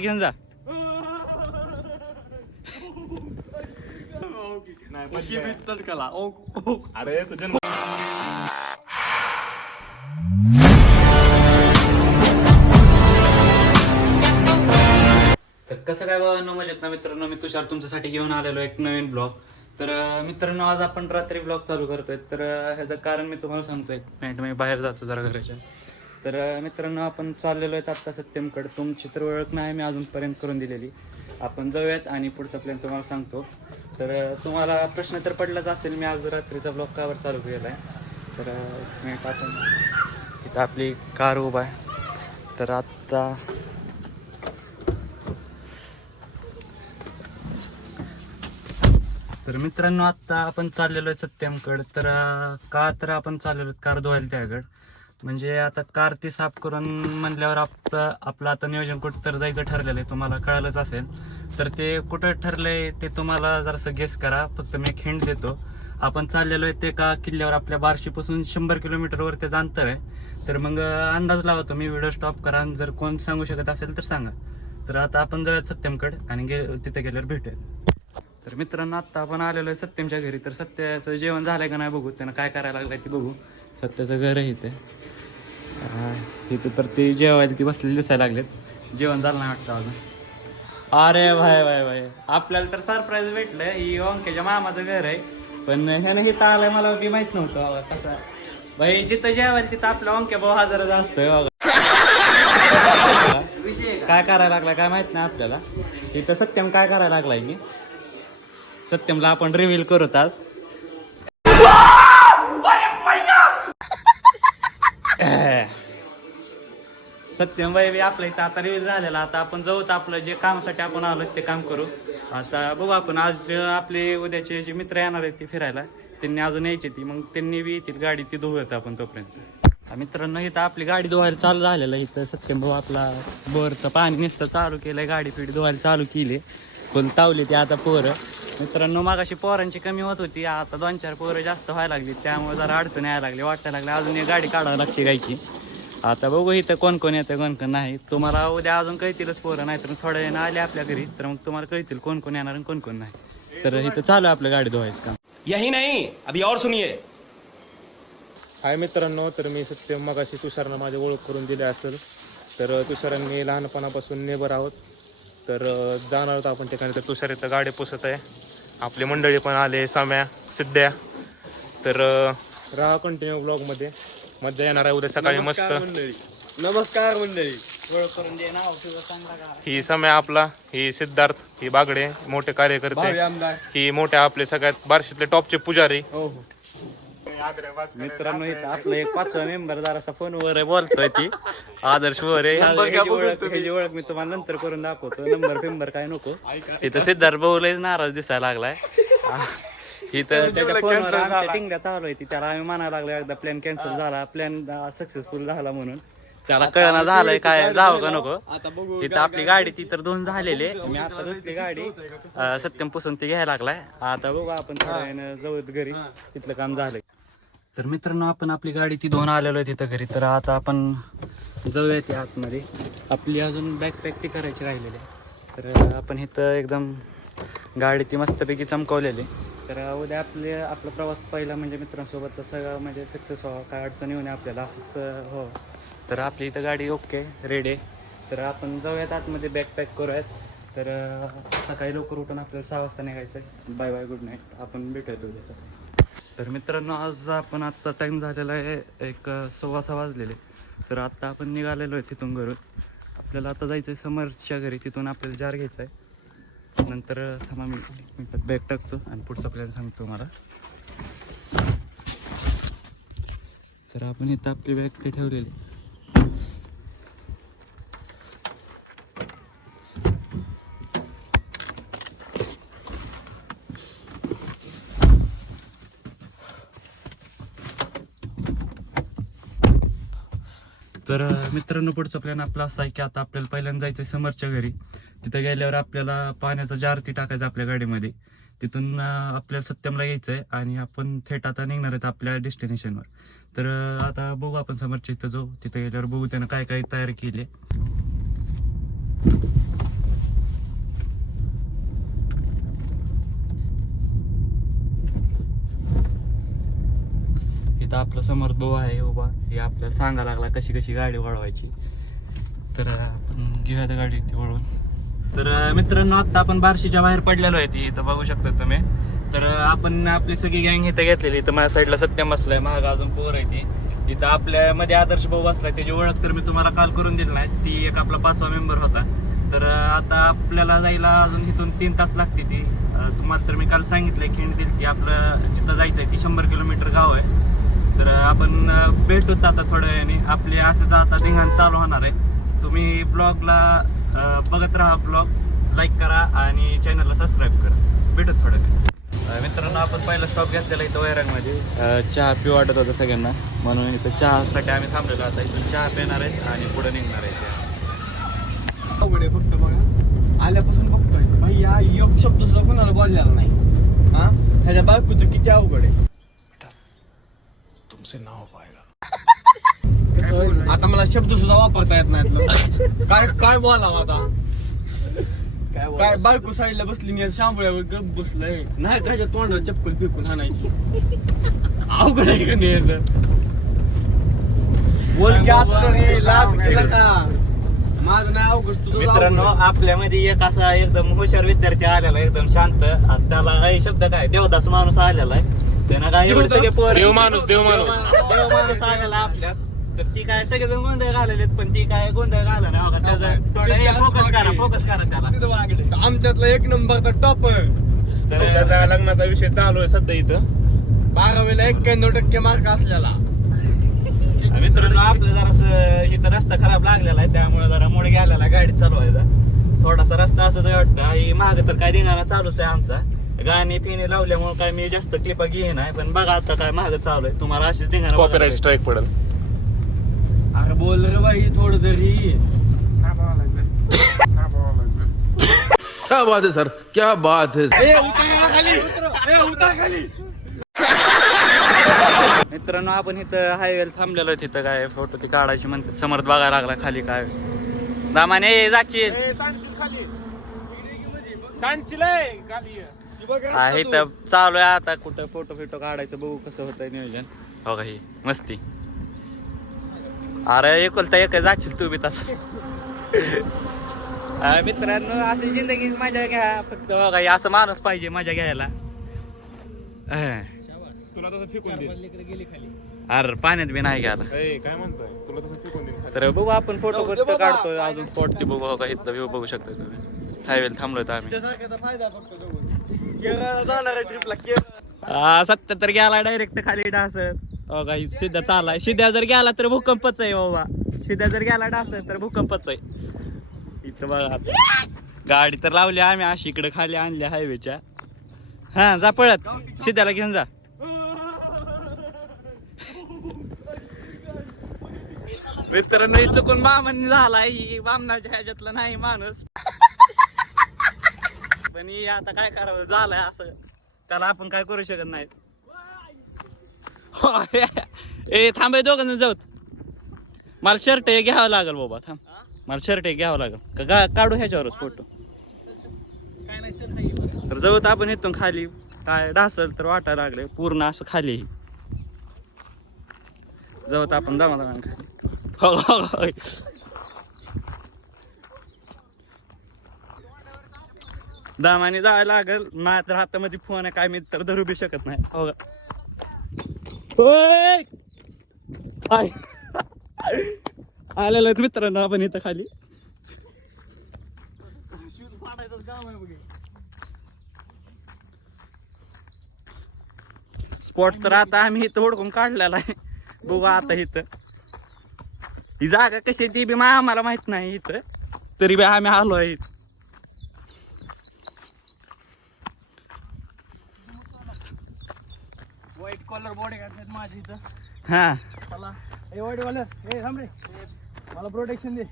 घेऊन जा. अरे तुझ्या तर कसं काय बाबा मजेत ना मित्रांनो, मी तुषार तुमच्यासाठी घेऊन आलेलो एक नवीन ब्लॉग. तर मित्रांनो आज आपण रात्री ब्लॉग चालू करतोय. तर ह्याचं कारण मी तुम्हाला सांगतोय. मिनिट मी बाहेर जातो जरा घराच्या. तर मित्रांनो आपण चाललेलो आहेत आत्ता सत्यमकडे. तुमची तर ओळख नाही मी अजूनपर्यंत करून दिलेली. आपण जाऊयात आणि पुढचा प्लॅन तुम्हाला सांगतो. तर तुम्हाला प्रश्न तर पडलाच असेल मी आज रात्रीचा ब्लॉग कावर चालू केला आहे. तर मिनिट आपण इथं आपली कार उभा आहे. तर आत्ता तर मित्रांनो आत्ता आपण चाललेलो आहे सत्यमकडे. तर का तर आपण चाललेलो कार धुवायला त्याकडे. म्हणजे आता कार ती साफ करून म्हणल्यावर आपलं आता नियोजन कुठं तर जायचं ठरलेलं आहे. तुम्हाला कळालंच असेल. तर ते कुठं ठरलंय ते तुम्हाला जरासं गेस करा. फक्त मी एक हिंट देतो. आपण चाललेलो आहे ते का किल्ल्यावर आपल्या बार्शीपासून 100 किलोमीटरवर त्याचं अंतर आहे. तर मग अंदाज लावतो मी. व्हिडिओ स्टॉप करा. जर कोण सांगू शकत असेल तर सांगा. तर आता आपण जाऊयात सत्यमकडे आणि तिथे गेल्यावर भेटूया. तर मित्रांनो आत्ता आपण आलेलो आहे सत्यमच्या घरी. तर सत्याचं जेवण झालंय का नाही बघू. त्यानं काय करायला लागलंय ते बघू. सत्याचं घर आहे इथे. इथं तर ते जेवायला ती बसलेली दिसायला लागलेत. जेवण झालं नाही वाटतं अजून. अरे भाई भाई भाई आपल्याला तर सरप्राईज भेटलं. ही ओंकेच्या मामाचं घर आहे. पण ह्यानं इथं आलंय मला बी माहित नव्हतं बाबा कसं. भाई जिथं जेवायला तिथं आपल्या ओंक्या भाऊ हजरच असतोय बघा. काय करायला लागलाय काय माहित नाही आपल्याला. इथं सत्यम काय करायला लागलाय की सत्यमला आपण रिव्हील करू आज. सत्यम बाई आपल्या इथं आता रिव्हील झालेला. आता आपण जाऊ तर आपलं जे कामासाठी आपण आलो ते काम करू. आता बघू आपण आज आपले उद्याचे जे मित्र येणार आहेत ते फिरायला. त्यांनी अजून यायची ती मग त्यांनी बी येतील. गाडी ती धुवत आपण तोपर्यंत. मित्रांनो इथं आपली गाडी धुवायला चालू झालेलं. इथं सत्यम भाऊ आपला बोरचं पाणी नुसतं चालू केलंय. गाडी पिढी धुवायला चालू केली. फुल तावली ती आता पोरं. मित्रांनो मागाशी पोरांची कमी होत होती. आता 2-4 पोरं जास्त व्हायला लागली. त्यामुळे जरा अडचण यायला लागली. वाटायला लागली अजून एक गाडी काढावी लागते गायची. आता बघू इथं कोण कोण येतं कोण कोण नाही. तुम्हाला उद्या अजून कळतीलच पोरं. नाही तर थोड्या वेळानं आले आपल्या घरी तर मग तुम्हाला कळतील कोण कोण येणार आणि कोण कोण नाही. तर इथं चालू आहे आपल्या गाडी धुवायचं काम. यही नहीं अभी और सुनिए. हाय मित्रांनो, तर मी सत्यम मगाशी तुषारनं माझी ओळख करून दिली असेल. तर तुषारांनी मी लहानपणापासून नेबर आहोत. तर जाणार होतो आपण ठिकाणी. तर तुषार इथं गाडी पुसत आहे. आपली मंडळी पण आले सम्या सिद्ध्या. तर राहा कंटिन्यू ब्लॉगमध्ये. मजा येणार आहे उद्या सकाळी मस्त. नमस्कार मंडळी. ओळख करून दे नाव तुझं सांगा का. ही सम्या आपला, ही सिद्धार्थ, ही बागडे मोठे कार्यकर्ते. ही मोठ्या आपले सगळ्यात बार्शीतले टॉपचे पुजारी. मित्रांनो इथं आपलं एक 5वा मेंबर जरासा फोनवर बोलतोय ती आदर्श वर आहे. ह्याची ओळख मी तुम्हाला नंतर करून दाखवतो. नंबर फिंबर काय नको. इथं सिद्धार्थ भाऊ लयच नाराज दिसायला लागलाय. इथं त्याच्या फोनवर आमच्या टिंग्या चालू आहे. ती त्याला आम्ही म्हणायला लागलो एकदा प्लॅन कॅन्सल झाला. प्लॅन सक्सेसफुल झाला म्हणून त्याला कळना झालंय काय जावं का नको. इथं आपली गाडी ती तर धुवून झालेली. मी आता धुतली गाडी. सत्यम पुसून ती घ्यायला लागलाय. आता बघू आपण थोड्या वेळानं जाऊ घरी. तिथलं काम झालंय. तर मित्रांनो आपण आपली गाडी ती धुवून आलेलो आहे तिथं घरी. तर आता आपण जाऊया त्या आतमध्ये. आपली अजून बॅकपॅक ती करायची राहिलेली आहे. तर आपण इथं एकदम गाडी ती मस्तपैकी चमकवलेली. तर उद्या आपला प्रवास पहिला म्हणजे मित्रांसोबतचा सगळं म्हणजे सक्सेस व्हावा. काय अडचण येऊ नये आपल्याला असंच हो. तर आपली इथं गाडी ओके रेडी आहे. तर आपण जाऊयात आतमध्ये बॅकपॅक करूयात. तर सकाळी लवकर उठून आपल्याला 6 वाजता निघायचं आहे. Bye bye good night. आपण भेटूयात उद्या. तर मित्रांनो आज आपण आत्ता टाईम झालेला आहे 1:15 वाजलेले. तर आत्ता आपण निघालेलो आहे तिथून घरून. आपल्याला आता जायचं आहे समरच्या घरी. तिथून आपल्याला जार घ्यायचा आहे. नंतर थांबा मी मिनिटात बॅग टाकतो आणि पुढचा प्लॅन सांगतो मला. तर आपण इथं आपली बॅग ते ठेवलेली. तर मित्रांनो पुढचा प्लॅन आपला असा आहे की आता आपल्याला पहिल्यांदा जायचं आहे समरच्या घरी. तिथं गेल्यावर आपल्याला पाण्याचा जार ती टाकायचा आपल्या गाडीमध्ये. तिथून आपल्याला सत्यमला यायचं आहे आणि आपण थेट आता निघणार आहेत आपल्या डेस्टिनेशनवर. तर आता बघू आपण समोरच्या इथं जाऊ, तिथं गेल्यावर बघू त्यानं काय काय तयारी केली. इथं आपला समोर भाऊ आहे उभा, हे आपल्याला सांगा लागला कशी कशी गाडी वळवायची. तर आपण घेऊया त्या गाडी इथे वळवून. तर मित्रांनो आता आपण बार्शीच्या बाहेर पडलेलो आहे, ती इथं बघू शकता तुम्ही. तर आपण आपली सगळी गँग इथं घेतलेली. इथं माझ्या साईडला सत्यम बसलाय, महाग अजून पोर आहे ती. इथं आपल्यामध्ये आदर्श भाऊ बसलाय, त्याची ओळख तर मी तुम्हाला काल करून दिली नाही, ती एक आपला 5वा मेंबर होता. तर आता आपल्याला जायला अजून इथून 3 तास लागते ती. तुम्हाला तर मी काल सांगितलंय खिंड दिली ती, आपलं जिथं जायचं आहे ती 100 किलोमीटर गाव आहे. तर आपण भेटूत आता थोड्या वेळाने. आपले असंच आता धिंगाण चालू होणार आहे. तुम्ही ब्लॉगला बघत राहा, ब्लॉग लाईक करा आणि चॅनलला सबस्क्राईब करा. भेटत थोड्या वेळ. मित्रांनो आपण पहिला स्टॉप घेतलेला इथं वैरागमध्ये. चहा पिऊ वाटत होतं सगळ्यांना, म्हणून इथं चहासाठी आम्ही थांबलेलो. आता इथून चहा पिणार आहेत आणि पुढे निघणार आहे. अवघड आहे फक्त बघा, आल्यापासून बघतोय भाई या योग शब्द सुद्धा कोणाला बोललेला नाही. हा ह्याच्या बायकोचं किती अवघड आहे. तुमसे ना हो पाएगा. आता मला शब्द सुद्धा वापरता येत नाहीत. काय काय बोलावं आता, काय बायको साईडला बसली मी शांबळ्यावर गप बसलंय, नाही त्याच्या तोंडावर चप्पल फेकून आणायची. अवघड आहे का नाही याचं? बोल की आता तरी, लाज केला का? माझं नाही अवघड, तुझं मित्रांनो आपल्यामध्ये एक असा एकदम हुशार विद्यार्थी आलेला, एकदम शांत. त्याला काही शब्द काय देवदास माणूस आलेला आहे. त्यानं काय एवढे सगळे पोर देव माणूस आलेला आपल्यात. तर ती काय सगळेजण गोंधळ घालेलेत, पण ती काय गोंधळ घाला नाही बघा. त्याचा फोकस करा त्याला. आमच्यातला 1 नंबरचा टॉपर. तर त्याचा लग्नाचा विषय चालू आहे सध्या इथं. 12वीला 91% मार्क असलेला. मित्रांनो आपलं जरा इथं रस्ता खराब लागलेला आहे, त्यामुळे जरा मोड गेलेला आहे गाडी चालवायचा. थोडासा रस्ता असं वाटतं. माग तर काय धिंगाणा चालूच आहे आमचा. गाणी पिणे लावल्यामुळे काय मी जास्त क्लिपा घेईन नाही, पण बघा आता काय माग चालू आहे. तुम्हाला अशीच धिंगाणा कॉपीराइट स्ट्राईक पडेल. अरे बोल रे बाई थोडं तरी. क्या बात है सर, क्या बात है. मित्रांनो आपण इथं हायवेला थांबलेलो आहे. तिथं काय फोटो ती काढायची म्हणते. समर्थ बघायला लागला खाली काय दामाने जाशील इथं चालू आहे आता. कुठं फोटो काढायचं बघू कसं होतंय नियोजन. हो का ही मस्ती. अरे एकुलता एक जाशील तू बी तसं. मित्रांनो अशी जिंदगी मजा घ्या फक्त. बघा हे असं माणूस पाहिजे मजा घ्यायला. तुला तसं फेकून दे. अरे पाण्यात बी नाही घ्यायला. काय म्हणतोय, तुला तसं फेकून दे. तर बघू आपण फोटो काढतोय अजून स्पॉट ते बघू. हो का इथलं व्ह्यू बघू शकता तुम्ही. हायवेला थांबलोय आम्ही. सत्य तर गेला डायरेक्ट खाली डासत. हो का सिद्धा चालाय. शिद्या जर गेला तर भूकंपच आहे बाबा. शिद्या जर गेला डासत तर भूकंपच आहे. इथं बघा गाडी तर लावली आम्ही अशी इकडे खाली आणली हायवेच्या. हा जा पळत शिद्याला घेऊन जा. मित्रांनो इथं कोण बामण झालाय. ही बामणाच्या ह्याच्यातला नाही माणूस, पण ही आता काय करावं झालंय असं. त्याला आपण काय करू शकत नाही. ए थांबाय दोघं जाऊत. मला शर्ट हे घ्यावं लागेल बाबा. थांब मला शर्ट हे घ्यावं लागेल का काढू ह्याच्यावरच फोटो. तर जाऊत आपण इथून खाली. काय ढासल तर वाटायला लागले पूर्ण असं खाली. जाऊत आपण दमा खाली. हो दामाने जायला लागेल. माझ्या हातामध्ये फोन आहे काय मी तर धरू बी शकत नाही. हो आलेलो मित्रांनो आपण इथं खाली. स्पॉट तर आता आम्ही इथं ओळखून काढलेला आहे. बघू आता इथं ही जागा कशी ती बी आम्हाला माहित नाही इथं, तरी बी आम्ही आलो आहे. व्हाईट कॉलर बॉडी घातल्यात माझी इथं. हा चला ए व्हाईट कॉलर ए थांब रे, मला प्रोटेक्शन दे.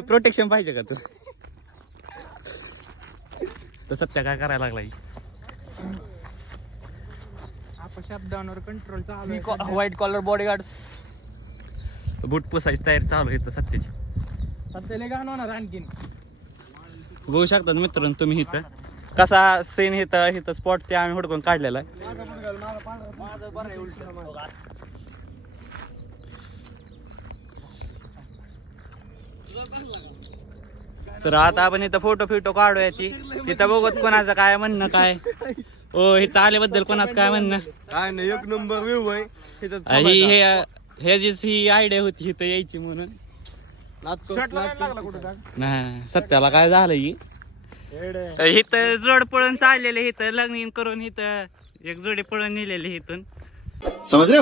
प्रोटेक्शन पाहिजे का तू. इथं सत्या काय करायला लागलाय आपण शब्दांवर कंट्रोल चालू आहे. व्हाईट कॉलर बॉडीगार्ड बूट पुसायची तयारी चालू आहे इथं सत्याची. सध्याला गाणं होणार आणखीन. बघू शकता मित्रांनो तुम्ही इथं कसा सीन इथं स्पॉट ते आम्ही हुडकून काढलेला आहे. तर आता आपण इथं फोटो काढूया ती इथं बघत कोणाचं काय म्हणणं काय ओ इथं आल्याबद्दल कोणाचं काय म्हणणं. काय नाही एक नंबर व्ह्यू आहे इथं ही आयडिया होती इथं यायची म्हणून. नाही सत्याला काय झालं की इथं जोड पळून चाललेले इथं लग्न करून इथं एक जोडी पळून नेलेली इथून समज रे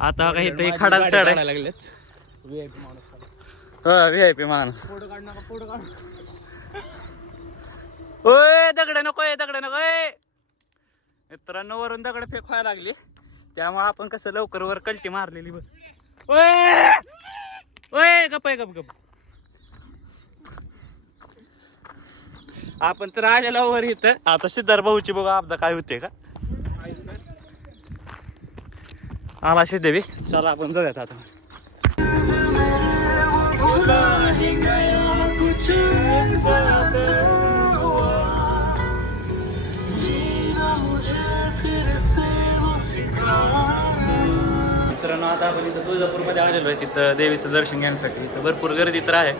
आता का इथं खडा चढ लागलेत व्हीआयपी माणूस. ओय दगड नको मित्रांनो वरून दगड फेक व्हायला लागली त्यामुळे आपण कसं लवकर वर कल्टी मारलेली बघ. ओय गप आपण तर आलेलो वर इथं आता सिद्धार्थ भाऊची बघा आपदा काय होते का आला सिद्धेवी. चला आपण जाऊयात आता. मित्रांनो आता आपण इथं तुळजापूरमध्ये आलेलो आहे तिथं देवीचं दर्शन घेण्यासाठी. इथं भरपूर गर्दी तर आहे.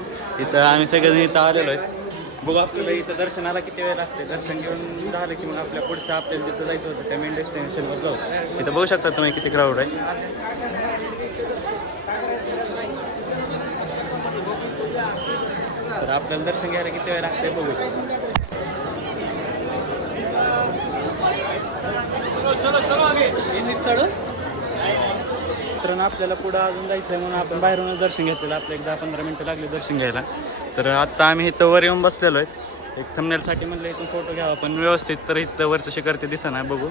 इथं आम्ही सगळेजण इथं आलेलो आहे. बघू आपल्याला इथं दर्शनाला किती वेळ लागते. दर्शन घेऊन झालं की मग आपल्या पुढचं आपल्याला तिथं जायचं होतं त्या मेन डेस्टिनेशनवर जाऊ. इथं बघू शकता तुम्ही किती क्राऊड आहे. तर आपल्याला दर्शन घ्यायला किती वेळ लागते बघू. मित्रांनो आपल्याला पुढं अजून जायचं आहे म्हणून आपण बाहेरूनच दर्शन घेतलेलं. आपल्या 10-15 मिनटं लागले दर्शन घ्यायला. तर आत्ता आम्ही इथं वर येऊन बसलेलो आहे. एक थंबनेलसाठी म्हणलं इथून फोटो घ्यावा पण व्यवस्थित. तर इथं वरचं शिखर ते दिसणार बघू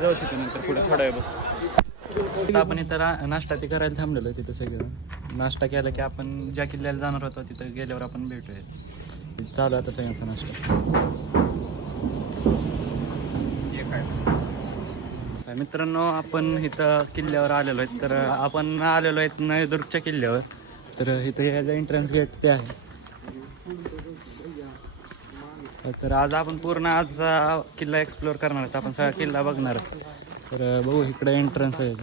जाऊ तिथं नंतर पुढे थोडा वेळ बसू. आपण इथं नाश्ता ते करायला थांबलेलो आहे. तिथं सगळं नाश्ता केला की आपण ज्या किल्ल्याला जाणार होतो तिथं गेल्यावर आपण भेटूया. चालू आता सगळ्यांचा नाश्ता. मित्रांनो आपण इथं किल्ल्यावर आलेलो आहेत. तर आपण आलेलो आहेत नळदुर्गच्या किल्ल्यावर. तर इथं यायचं एंट्रन्स गेट ते आहे. तर आज आपण पूर्ण आज किल्ला एक्सप्लोअर करणार आहोत. आपण सगळा किल्ला बघणार आहोत. तर बघू इकडे एंट्रन्स आहे.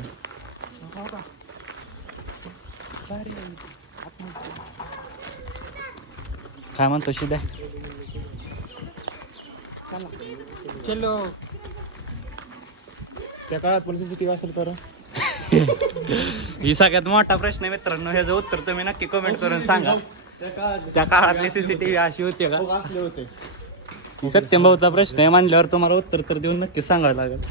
काय म्हणतो शिद्या चलो त्या काळात पण CCTV असेल तर ही सगळ्यात मोठा प्रश्न आहे मित्रांनो. ह्याचं उत्तर तुम्ही नक्की कमेंट करून सांगा. त्या काळातली CCTV अशी होती का असले होते. ही सत्यम भाऊचा प्रश्न आहे मानल्यावर तुम्हाला उत्तर तर देऊन नक्की सांगावं लागेल.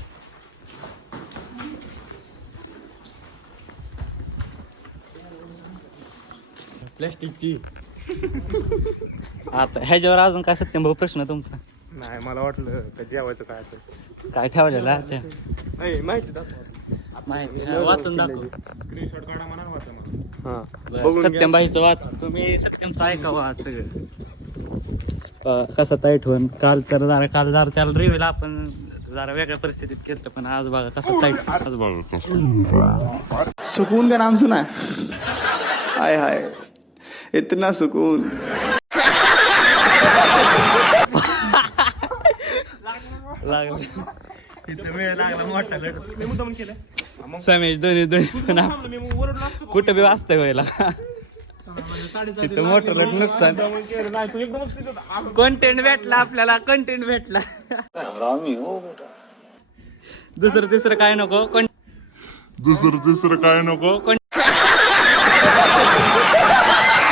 प्लॅस्टिकची आता ह्याच्यावर अजून काय सत्यम भाऊ प्रश्न तुमचा नाही. मला वाटलं का जेवायचं काय असेल. काय ठेवलेलं आहे त्या माहिती माहिती वाचून दाखव. स्क्रीनशॉट काढा म्हणा वाचा मला. बरं, सत्यम भाईचं वाच तुम्ही सत्यमचं ऐकावं सगळं. कसं टाईट होऊन काल जरा त्याला रिव्ह्यूला आपण जरा वेगळ्या परिस्थितीत केलं पण आज बघा कसं टाईट. आज बघा सुकून का नाम सुना है? हाय हाय इतना सुकून. लागला इथं वेळ लागला मोठा समेश दोन्ही पण कुठं बी वाचतंय व्हायला. तिथं मोठं नुकसान. कंटेंट भेटला आपल्याला कंटेंट भेटला. दुसरं तिसरं काय नको.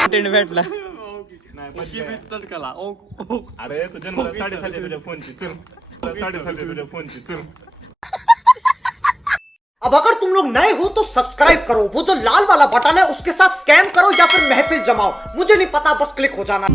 कंटेंट भेटला. अरे तुझ्या मला 7:30 तुझ्या फोनची चल 7:30 तुझ्या फोनची चल. अब अगर तुम लोग नए हो तो सब्सक्राइब करो, वो जो लाल वाला बटन है उसके साथ स्कैम करो या फिर महफिल जमाओ, मुझे नहीं पता, बस क्लिक हो जाना।